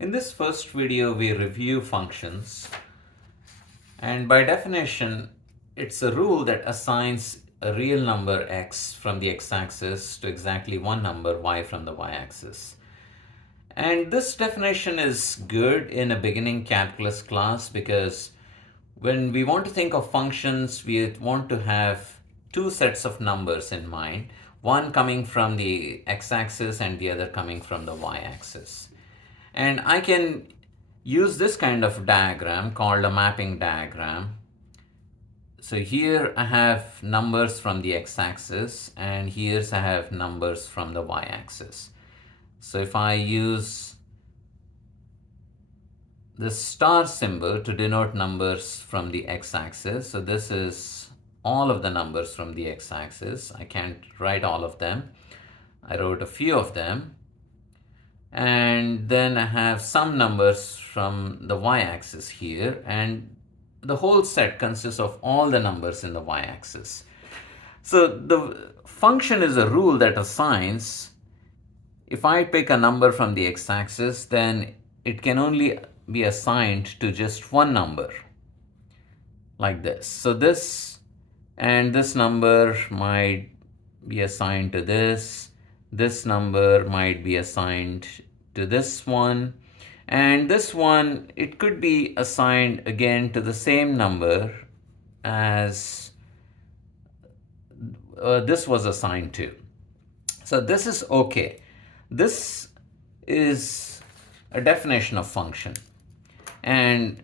In this first video, we review functions, and by definition, it's a rule that assigns a real number x from the x-axis to exactly one number y from the y-axis. And this definition is good in a beginning calculus class because when we want to think of functions, we want to have two sets of numbers in mind, one coming from the x-axis and the other coming from the y-axis. And I can use this kind of diagram called a mapping diagram. So here I have numbers from the x-axis, and here I have numbers from the y-axis. So if I use the star symbol to denote numbers from the x-axis, so this is all of the numbers from the x-axis. I can't write all of them. I wrote a few of them. And then I have some numbers from the y-axis here, and the whole set consists of all the numbers in the y-axis. So the function is a rule that assigns, if I pick a number from the x-axis, then it can only be assigned to just one number, like this. So this and this number might be assigned to this number might be assigned to this one, and this one, it could be assigned again to the same number as this was assigned to. So this is okay. This is a definition of function, and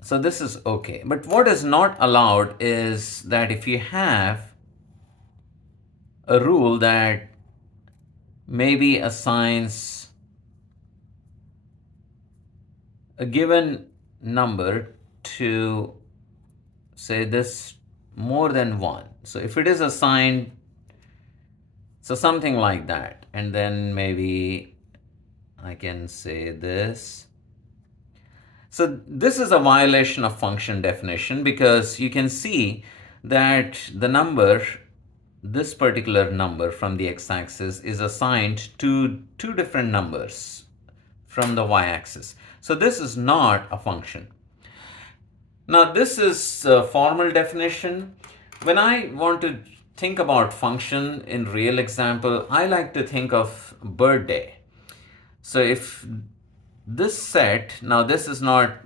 so this is okay. But what is not allowed is that if you have a rule that maybe assigns a given number to, say, this more than one. So if it is assigned, so something like that, and then maybe I can say this. So this is a violation of function definition, because you can see that the number, this particular number from the x-axis, is assigned to two different numbers from the y-axis. So this is not a function. Now this is a formal definition. When I want to think about function in real example, I like to think of birthday. So if this set, now this is not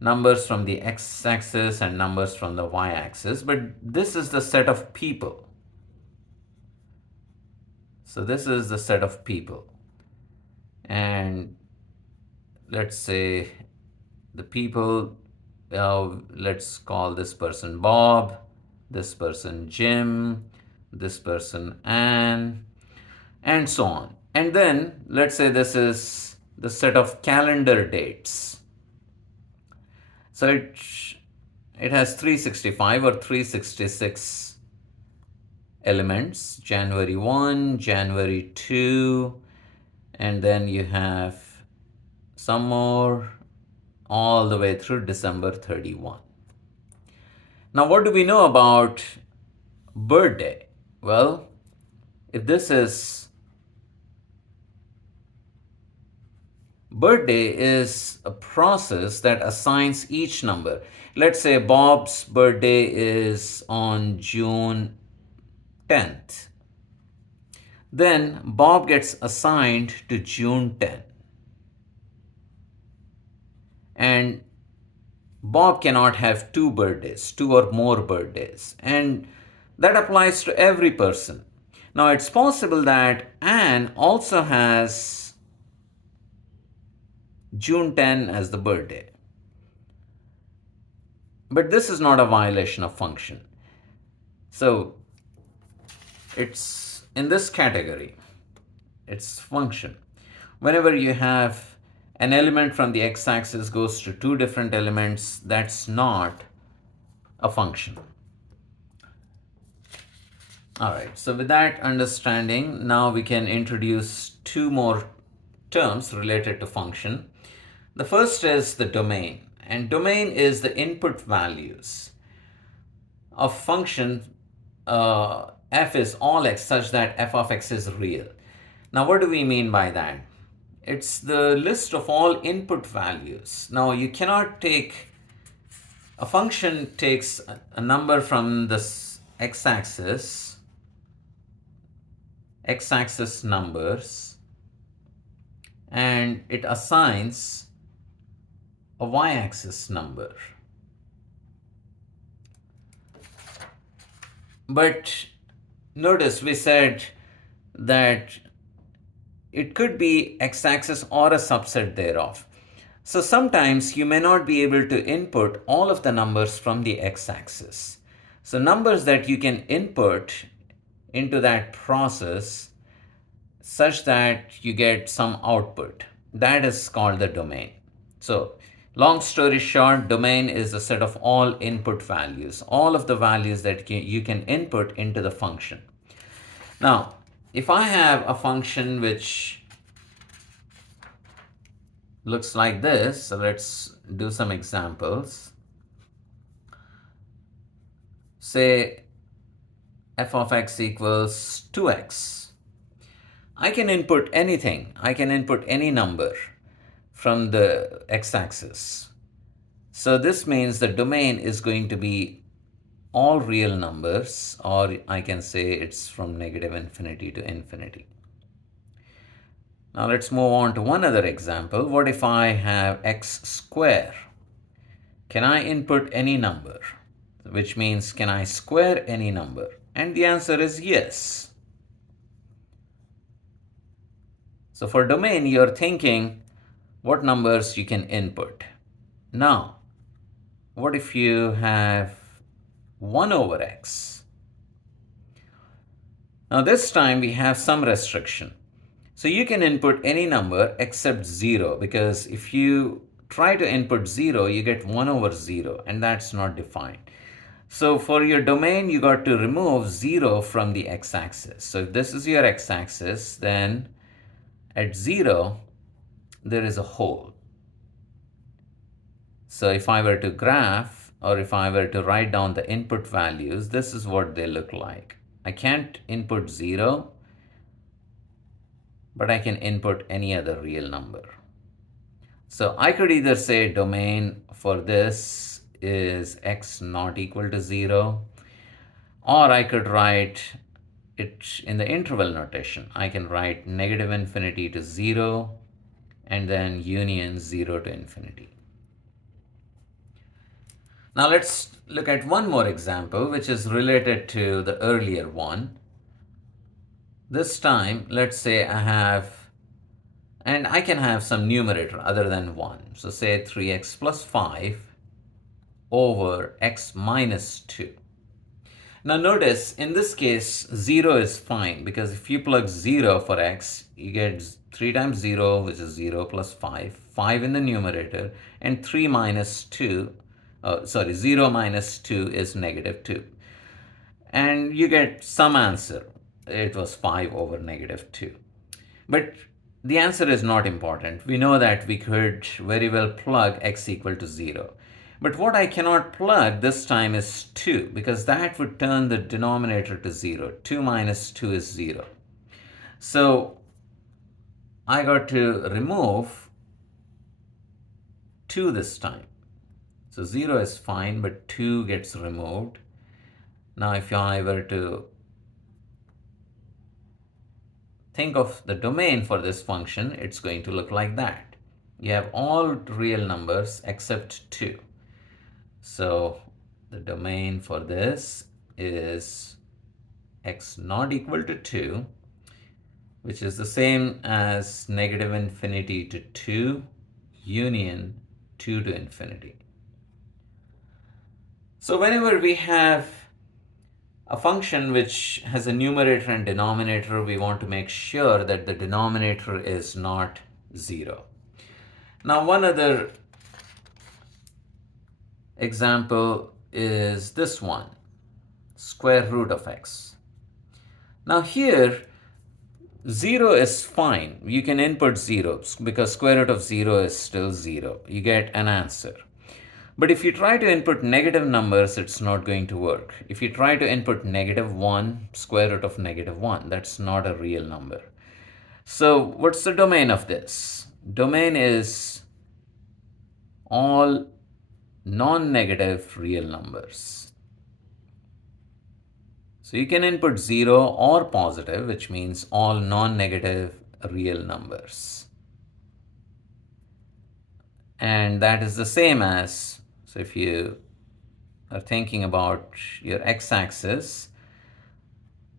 numbers from the x-axis and numbers from the y-axis, but this is the set of people. So this is the set of people. And let's say the people, let's call this person Bob, this person Jim, this person Anne, and so on. And then let's say this is the set of calendar dates. So it has 365 or 366 elements: January 1, January 2, and then you have some more all the way through December 31. Now, what do we know about birthday? Well, if this is birthday is a process that assigns each number. Let's say Bob's birthday is on June 10th. Then Bob gets assigned to June 10. And Bob cannot have two birthdays, two or more birthdays. And that applies to every person. Now, it's possible that Anne also has June 10 as the birthday. But this is not a violation of function. So it's in this category. It's function. Whenever you have an element from the x-axis goes to two different elements, that's not a function. All right, so with that understanding, now we can introduce two more terms related to function. The first is the domain, and domain is the input values of function f is all x such that f of x is real. Now, what do we mean by that? It's the list of all input values. Now you cannot take, a function takes a number from this x-axis numbers, and it assigns a y-axis number. But notice we said that it could be x-axis or a subset thereof. So sometimes you may not be able to input all of the numbers from the x-axis. So numbers that you can input into that process such that you get some output, that is called the domain. So long story short, domain is a set of all input values, all of the values that you can input into the function. Now, if I have a function which looks like this, so let's do some examples. Say f of x equals 2x. I can input anything. I can input any number from the x-axis. So this means the domain is going to be all real numbers, or I can say it's from negative infinity to infinity. Now let's move on to one other example. What if I have x square? Can I input any number? Which means, can I square any number? And the answer is yes. So for domain, you're thinking what numbers you can input. Now, what if you have 1 over x? Now this time we have some restriction. So you can input any number except 0, because if you try to input 0, you get 1 over 0, and that's not defined. So for your domain, you got to remove 0 from the x-axis. So if this is your x-axis, then at 0, there is a hole. So if I were to graph, or if I were to write down the input values, this is what they look like. I can't input 0, but I can input any other real number. So I could either say domain for this is x not equal to 0, or I could write it in the interval notation. I can write negative infinity to 0, and then union 0 to infinity. Now let's look at one more example, which is related to the earlier one. This time, let's say I have, and I can have some numerator other than 1. So say 3x plus 5 over x minus 2. Now notice, in this case, 0 is fine, because if you plug 0 for x, you get 3 times 0, which is 0 plus 5, 5 in the numerator, and 3 minus 2, 0 minus 2 is negative 2. And you get some answer. It was 5 over negative 2. But the answer is not important. We know that we could very well plug x equal to 0. But what I cannot plug this time is 2, because that would turn the denominator to 0. 2 minus 2 is 0. So I got to remove 2 this time. So 0 is fine, but 2 gets removed. Now if I were to think of the domain for this function, it's going to look like that. You have all real numbers except 2. So the domain for this is x not equal to 2, which is the same as negative infinity to 2 union 2 to infinity. So whenever we have a function which has a numerator and denominator, we want to make sure that the denominator is not 0. Now one other example is this one, square root of x. Now here, 0 is fine. You can input 0 because square root of 0 is still 0. You get an answer. But if you try to input negative numbers, it's not going to work. If you try to input negative 1, square root of negative 1, that's not a real number. So what's the domain of this? Domain is all non-negative real numbers. So you can input 0 or positive, which means all non-negative real numbers. And that is the same as, so if you are thinking about your x-axis,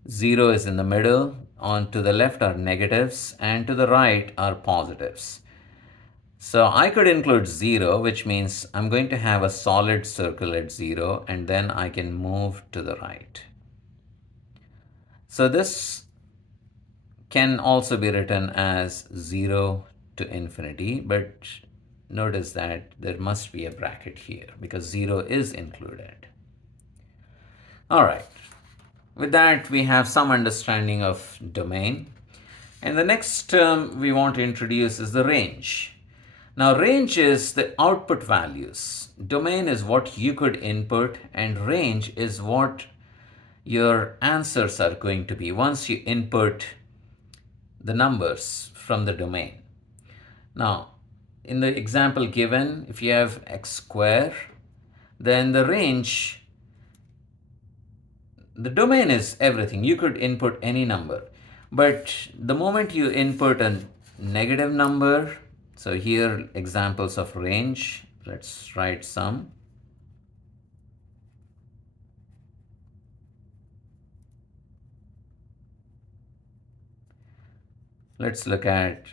0 is in the middle, on to the left are negatives, and to the right are positives. So I could include 0, which means I'm going to have a solid circle at 0, and then I can move to the right. So this can also be written as 0 to infinity, but notice that there must be a bracket here because 0 is included. All right. With that, we have some understanding of domain. And the next term we want to introduce is the range. Now, range is the output values. Domain is what you could input, and range is what your answers are going to be once you input the numbers from the domain. Now, in the example given, if you have x square, then the range, the domain is everything. You could input any number. But the moment you input a negative number, so here examples of range, let's write some. Let's look at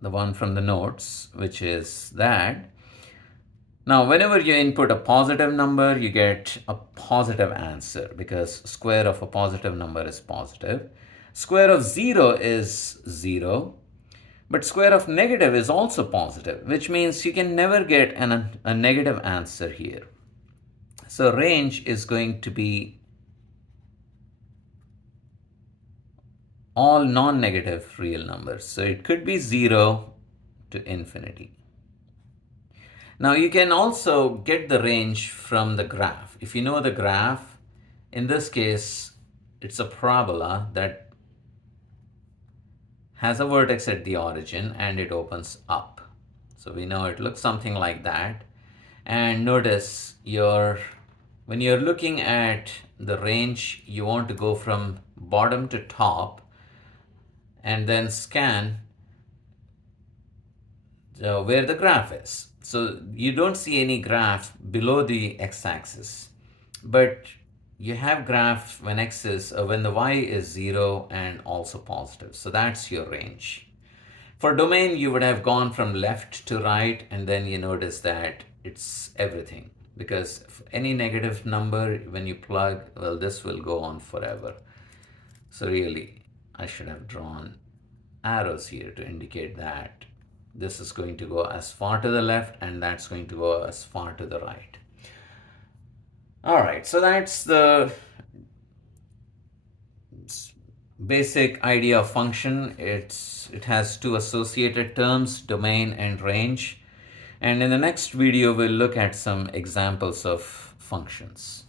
the one from the notes, which is that. Now, whenever you input a positive number, you get a positive answer because square of a positive number is positive. Square of 0 is 0, but square of negative is also positive, which means you can never get a negative answer here. So range is going to be all non-negative real numbers. So it could be 0 to infinity. Now you can also get the range from the graph. If you know the graph, in this case, it's a parabola that has a vertex at the origin and it opens up. So we know it looks something like that. And notice when you're looking at the range, you want to go from bottom to top and then scan where the graph is. So you don't see any graph below the x-axis, but you have graph when when the y is 0 and also positive. So that's your range. For domain, you would have gone from left to right, and then you notice that it's everything. Because any negative number, when you plug, well, this will go on forever. So really, I should have drawn arrows here to indicate that this is going to go as far to the left and that's going to go as far to the right. All right, so that's the basic idea of function. It has two associated terms, domain and range. And in the next video, we'll look at some examples of functions.